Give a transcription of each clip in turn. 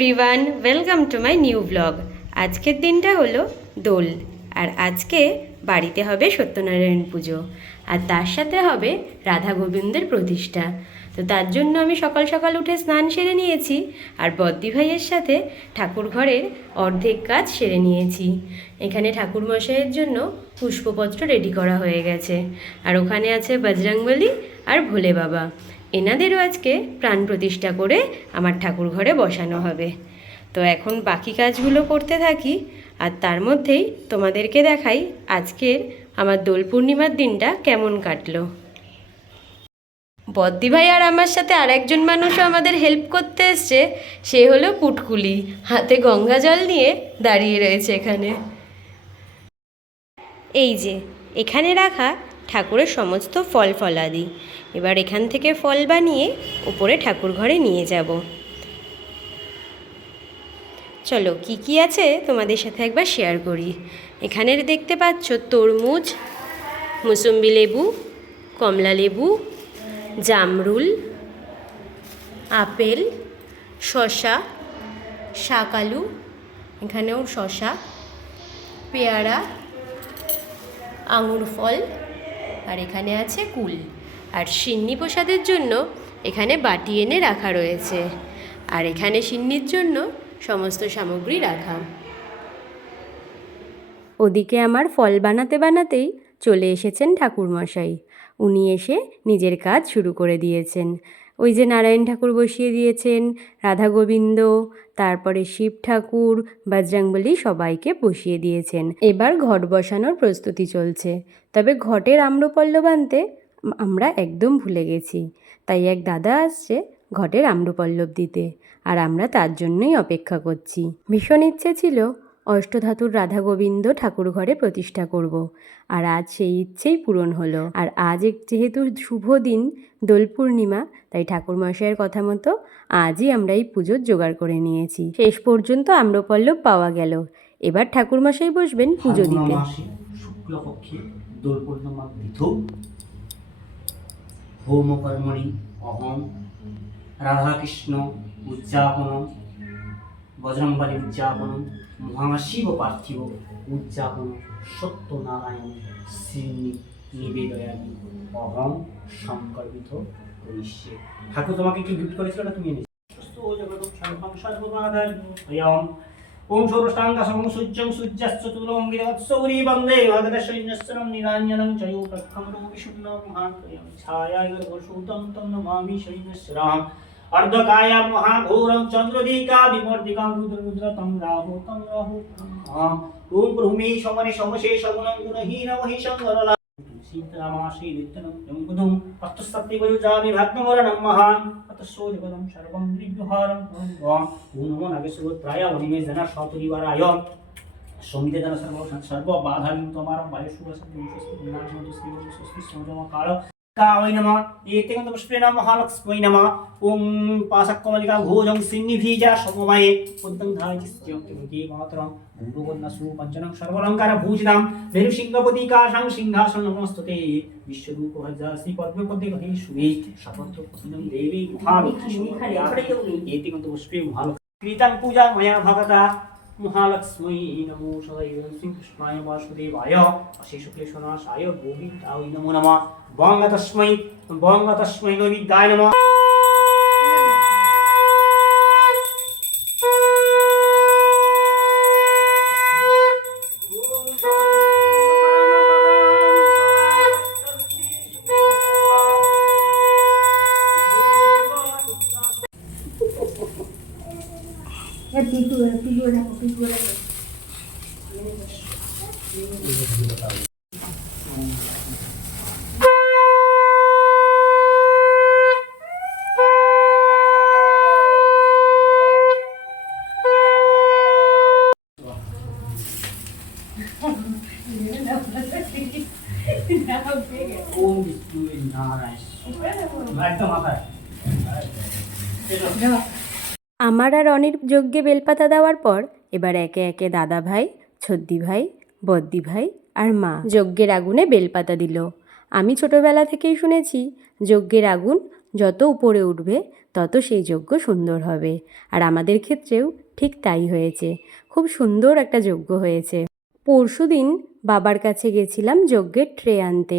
Everyone, welcome to my new blog. আজকের দিনটা হলো দোল, আর আজকে বাড়িতে হবে সত্যনারায়ণ পুজো, আর তার সাথে হবে রাধা গোবিন্দের প্রতিষ্ঠা। তো তার জন্য আমি সকাল সকাল উঠে স্নান সেরে নিয়েছি, আর বদ্দি ভাইয়ের সাথে ঠাকুর ঘরের অর্ধেক কাজ সেরে নিয়েছি। এখানে ঠাকুরমশাইয়ের জন্য পুষ্পপত্র রেডি করা হয়ে গেছে, আর ওখানে আছে বজরংবলী আর ভোলে বাবা। এনাদেরও আজকে প্রাণ প্রতিষ্ঠা করে আমার ঠাকুর ঘরে বসানো হবে। তো এখন বাকি কাজগুলো করতে থাকি, আর তার মধ্যেই তোমাদেরকে দেখাই আজকের আমার দোল পূর্ণিমার দিনটা কেমন কাটলো। বদ্দি ভাই আর আমার সাথে আর একজন মানুষও আমাদের হেল্প করতে এসছে, সে হলো কুটকুলি, হাতে গঙ্গা জল নিয়ে দাঁড়িয়ে রয়েছে এখানে। এই যে এখানে রাখা ঠাকুরের সমস্ত ফল ফলাদি, এবার এখান থেকে ফল বানিয়ে উপরে ঠাকুর ঘরে নিয়ে যাব। চলো কি কি আছে তোমাদের সাথে একবার শেয়ার করি। এখানে দেখতে পাচ্ছ তরমুজ, মুসম্বি লেবু, কমলা লেবু, জামরুল, আপেল, শসা, শাকালু, এখানেও শসা, পেয়ারা, আঙুর ফল, আর এখানে আছে কুল। আর সিন্নি প্রসাদের জন্য এখানে বাটি এনে রাখা রয়েছে, আর এখানে সিন্নির জন্য সমস্ত সামগ্রী রাখা। ওদিকে আমার ফল বানাতে বানাতেই চলে এসেছেন ঠাকুরমশাই। উনি এসে নিজের কাজ শুরু করে দিয়েছেন। ওই যে নারায়ণ ঠাকুর বসিয়ে দিয়েছেন, রাধা গোবিন্দ, তারপরে শিব ঠাকুর, বজরংবলী সবাইকে বসিয়ে দিয়েছেন। এবার ঘট বসানোর প্রস্তুতি চলছে, তবে ঘটের আম্রপল্লব আনতে আমরা একদম ভুলে গেছি। তাই এক দাদা আসছে ঘটের আম্রপল্লব দিতে, আর আমরা তার জন্যই অপেক্ষা করছি। ভীষণ ইচ্ছে ছিল অষ্টধাতুর রাধা গোবিন্দ ঠাকুর ঘরে প্রতিষ্ঠা করব, আর আজ সেই ইচ্ছেই পূরণ হলো। আর আজ যেহেতু শুভ দিন দোল পূর্ণিমা, তাই ঠাকুরমশাইয়ের কথা মতো আজই আমরা এই পুজোর জোগাড় করে নিয়েছি। শেষ পর্যন্ত আম্রপল্লব পাওয়া গেল। এবার ঠাকুরমশাই বসবেন পুজো দিতে। শুক্লপক্ষে দোল পূর্ণিমা তিথৌ হোম কর্মণি অহম রাধাকৃষ্ণ উদযাপন বজরংবলী উদযাপন মহাশিব পার্থিব উদযাপন সত্যনারায়ণ শ্রী নিবেদয়ামি অহম সংকল্পিত করিষ্যে। ঠাকুর তোমাকে কি গিফট করেছিল না তুমি এনেছো? ওম সৌরষ্টাঙ্গাসং সূর্যং সূর্যাশ্চতুরং বিরৎসৌরি বন্দে ভগদশৈন্যস্বরং নিরাঞ্জনং চয়ো প্রক্ষমরো বিশুন্নং মহাকায়ং ছায়ায়র্ভসূतं তং নমামি শৈন্যস্বরং অর্ধকায়ং মহাঘোরং চন্দ্রদিকা বিমর্দিকাং রুদ্ররুদ্রতং রাহু ওম ব্রহ্মে সমনে সমশে সগুণং গুণহীন মহিষং গরলা সীতামাসি নিত্যনং যমগুদুম অষ্টসত্যিবয়ুজামি ভাগ্নমরণং মহান অতঃসোজগদং সর্বং দ্রিব্যহারং ওম নমো নাগেশ্বরায় অনিমে জনা সপরিবারায় সমিতেদন সর্ববাধাবিং তোমারং বায়ুশুভসংযম স্বস্তি সমজম কাল কাওই নমঃ এতেকন্ত পুষ্পে নমঃ মহালক্ষ্মী নমঃ ওম পাশাকমলিকা ভোজং সিন্নিভীজা সমময়ে উদ্দং ধায়চিস্ত্যং কিমকি মাতরং ভূগন্নাসু পঞ্চনং সর্বলঙ্কার ভূষিতাম মেরুসিংহপতিকাশং সিংহাসন নমস্তুতে বিশ্বরূপ ভজাসি পদ্মপদে গতি সুবে সপত্র পতিনং দেবী মহালক্ষ্মী এতেকন্ত পুষ্পে মহালক্ষ্মী কৃতাং পূজা ময়া ভগতা মহালক্ষ্মী নমো সদৈব শ্রীকৃষ্ণায় বাসুদেবায় অশেষক্লেশনাশায় গোবিন্দায় নমো নমঃ বঙ্গতস্मै নৈবিদ্যায় নমঃ। আমার আর অনির যজ্ঞে বেলপাতা দেওয়ার পর এবার একে একে দাদা ভাই, ছদ্দি ভাই, বদ্দি ভাই আর মা যজ্ঞের আগুনে বেলপাতা দিল। আমি ছোটবেলা থেকেই শুনেছি যজ্ঞের আগুন যত উপরে উঠবে তত সেই যজ্ঞ সুন্দর হবে। আর আমাদের ক্ষেত্রেও ঠিক তাই হয়েছে, খুব সুন্দর একটা যজ্ঞ হয়েছে। পরশুদিন বাবার কাছে গেছিলাম যজ্ঞের ট্রে আনতে,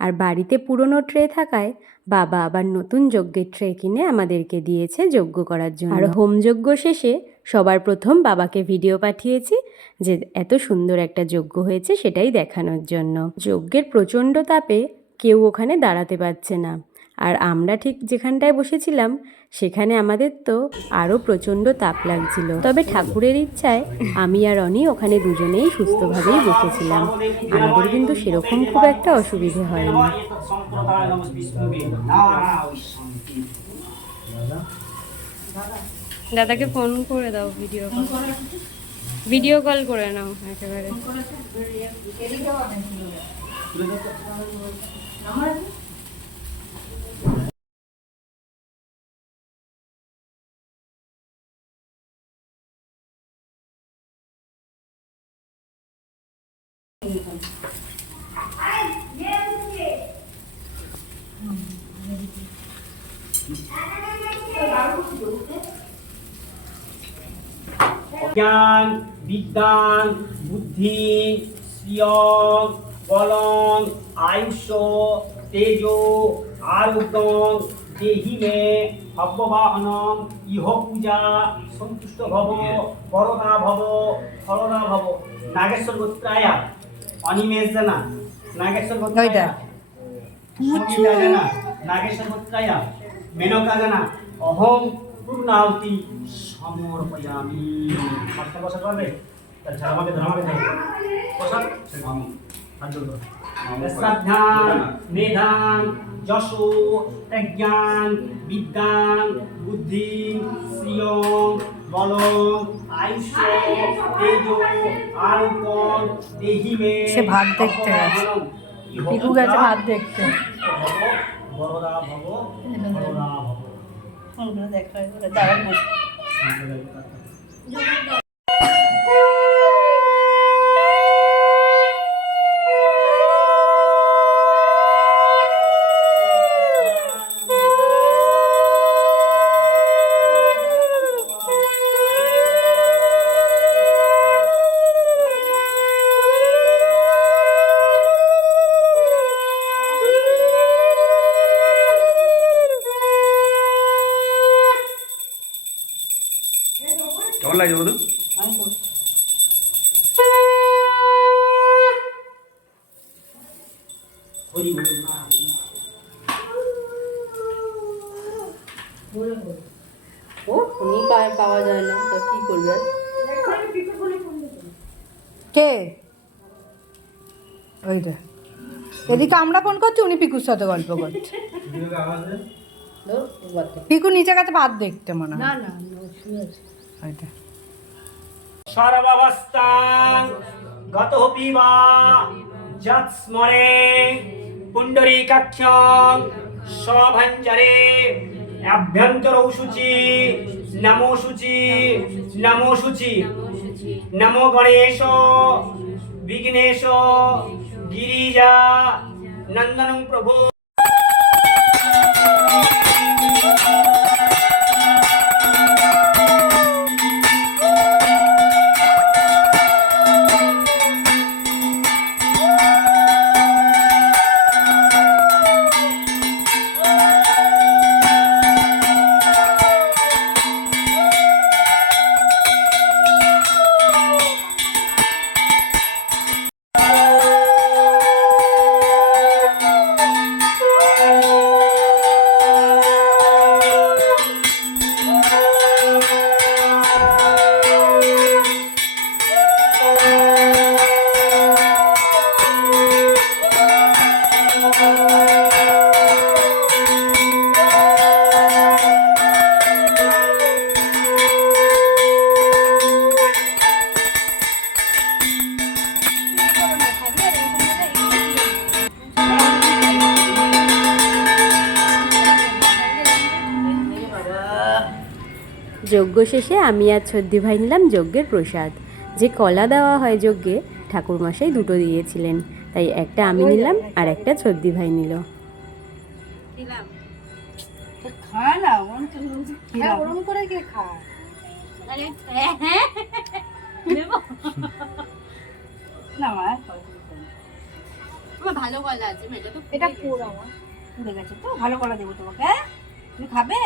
আর বাড়িতে পুরনো ট্রে থাকায় বাবা আবার নতুন যজ্ঞের ট্রে কিনে আমাদেরকে দিয়েছে যজ্ঞ করার জন্য। আর হোমযজ্ঞ শেষে সবার প্রথম বাবাকে ভিডিও পাঠিয়েছি যে এত সুন্দর একটা যজ্ঞ হয়েছে সেটাই দেখানোর জন্য। যজ্ঞের প্রচণ্ড তাপে কেউ ওখানে দাঁড়াতে পারছে না, আর আমরা ঠিক যেখানটায় বসেছিলাম সেখানে আমাদের তো আরও প্রচণ্ড তাপ লাগছিল। তবে ঠাকুরের ইচ্ছায় আমি আর অনি ওখানে দুজনেই সুস্থভাবেই বসেছিলাম, আমাদের কিন্তু সেরকম খুব একটা অসুবিধে হয়নি। দাদাকে ফোন করে দাও, ভিডিও কল করে নাও একেবারে। জ্ঞান বিজ্ঞান বুদ্ধি শ্রিয়ং বলং আয়ুষ তেজো আরোগ্যং দেহি মে ভব্যবাহনং ইহ পূজা সন্তুষ্ট ভব বরদা ভব ফলদা ভব। নাগেশ্বর গোত্রায়া অনিমেষ জানা নাগেশ্বর গোত্রায়া সঙ্গীতা জানা নাগেশ্বর গোত্রায়া মেনকা জানা অহং পূর্ণাহুতি সমর্পয়ামি। মাথা বসা করবে তার ঝাড়ামাকে ধরামাকে দেয় বসা সে ভামু শ্রদ্ধান মেধান যশো প্রজ্ঞান বিজ্ঞান বুদ্ধি শ্রিয়ং বলং আয়ুষ তেজো আরোগ্যং দেহি মে। সে ভাত দেখতে গেছে, পিকু গেছে ভাত দেখতে। বরদা ভব বরদা ভব। দেখা দাঁড়ান কেমন লাগছে বধু? ও ফোনই পাওয়া যায় না, তো কি করবে? কে ওইটা এদিকে আমরা ফোন করছি, উনি পিকুর সাথে গল্প করছে। পিকু নিচে গেছে ভাত দেখতে মনে হয়। ওইটা সর্বাবস্থান গতোপি বা যৎস্মরে পুণ্ডরীকাক্ষং সভঞ্জরে অভ্যন্তরৌ শুচি নমো শুচি নমো শুচি নমো গণেশ বিঘ্নেশ গিরিজা নন্দনং প্রভু। যজ্ঞ শেষে আমি আর ছদ্দি ভাই নিলাম যজ্ঞের প্রসাদ। যে কলা দেওয়া হয় যজ্ঞে, ঠাকুরমশাই দুটো দিয়েছিলেন, তাই একটা আমি নিলাম আর একটা ছদ্দি ভাই নিল। হ্যাঁ না ওরম তো ওরম করে কে খায়? না মা ভালো গলা আছে এটা তো এটা পুরো আমার পুড়ে গেছে তো, ভালো করে দেবো তোমাকে। হ্যাঁ তুমি খাবে?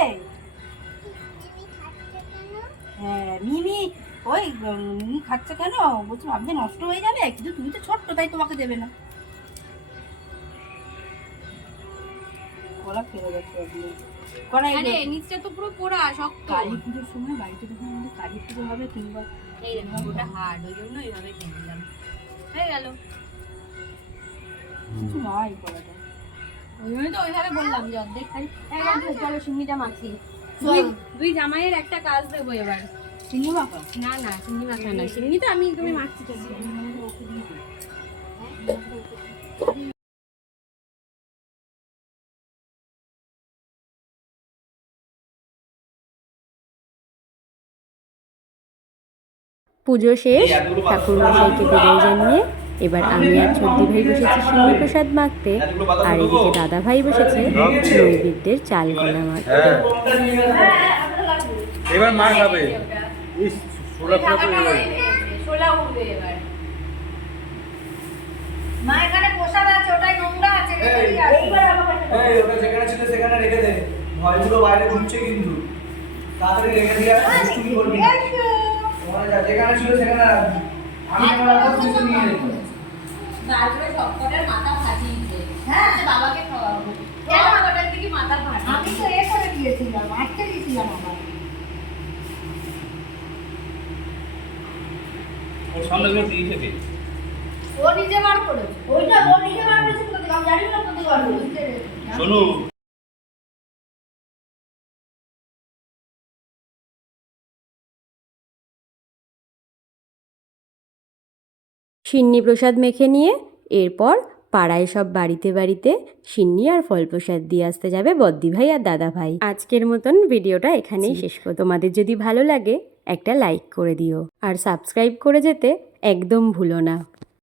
হ্যাঁ মিমি ওই মিমি খাচ্ছে কেন বলছি, ভাবছে নষ্ট হয়ে যাবে, কিন্তু তুমি তো ছোট্ট তাই তোমাকে দেবে না। গলা ফেলে যাচ্ছে একদম। কড়াই আরে নিচটা তো পুরো পোড়া শক্ত। কালী পুজোর সময় বাড়িতে যখন আমাদের কালী পুজো হবে কিংবা এই দেখো ওটা হার্ড, ওই জন্য এইভাবে কিনলাম। হয়ে গেল। কিছু নয় কড়াটা। ওই জন্য তো ওইভাবে বললাম যে অর্ধেক খালি। চলো সিন্নিটা মাখি। দুই জামাইয়ের একটা কাজ দেবো এবার। চিনি মাখা না না সিন্নি মাখা না, সিন্নি তো আমি তুমি মাখছি তো। পুজো শেষ, ঠাকুরমশাইকে বিদায় জানিয়ে এবার আমি আর ছোট্টি ভাই বসেছি সিন্নি প্রসাদ মাখতে, আর এদিকে দাদা ভাই বসেছে নৈবেদ্যের চাল কলা মাখতে। এবার মা খাবে। ইস, ছোলা উঠবে এবার। মা এখানে প্রসাদ আছে, ওটাই নোংরা আছে। ওটা যেখানে ছিল সেখানে রেখে দে, ভয়গুলো বাইরে ঘুরছে কিন্তু তাড়াতাড়ি রেখে দিয়ে দুষ্টুমি করবি না। তোমার যেখানে ছিল সেখানে রাখবি, আমি আমার রাখবো, তুই তো নিয়ে নেবো। তারপরে সবকটার মাথা ফাটিয়েছে। হ্যাঁ বাবাকে খাওয়াবো। ওটার দিকে মাথা ফাটিয়েছে। আমি তো এ করে দিয়েছিলাম, আটকে দিয়েছিলাম আমার। ওর সামনে গুলো দিয়েছে দে। ও নিজে বার করেছে, ওইটা ও নিজে বার করেছে, কোথায় আমি জানি না কোথায় বার করেছে। শোনো সিন্নি প্রসাদ মেখে নিয়ে এরপর পাড়ায় সব বাড়িতে বাড়িতে সিন্নি আর ফল প্রসাদ দিয়ে আসতে যাবে বদ্দি ভাই আর দাদা ভাই। আজকের মতন ভিডিওটা এখানেই শেষ করো। তোমাদের যদি ভালো লাগে একটা লাইক করে দিও আর সাবস্ক্রাইব করে যেতে একদম ভুলো না।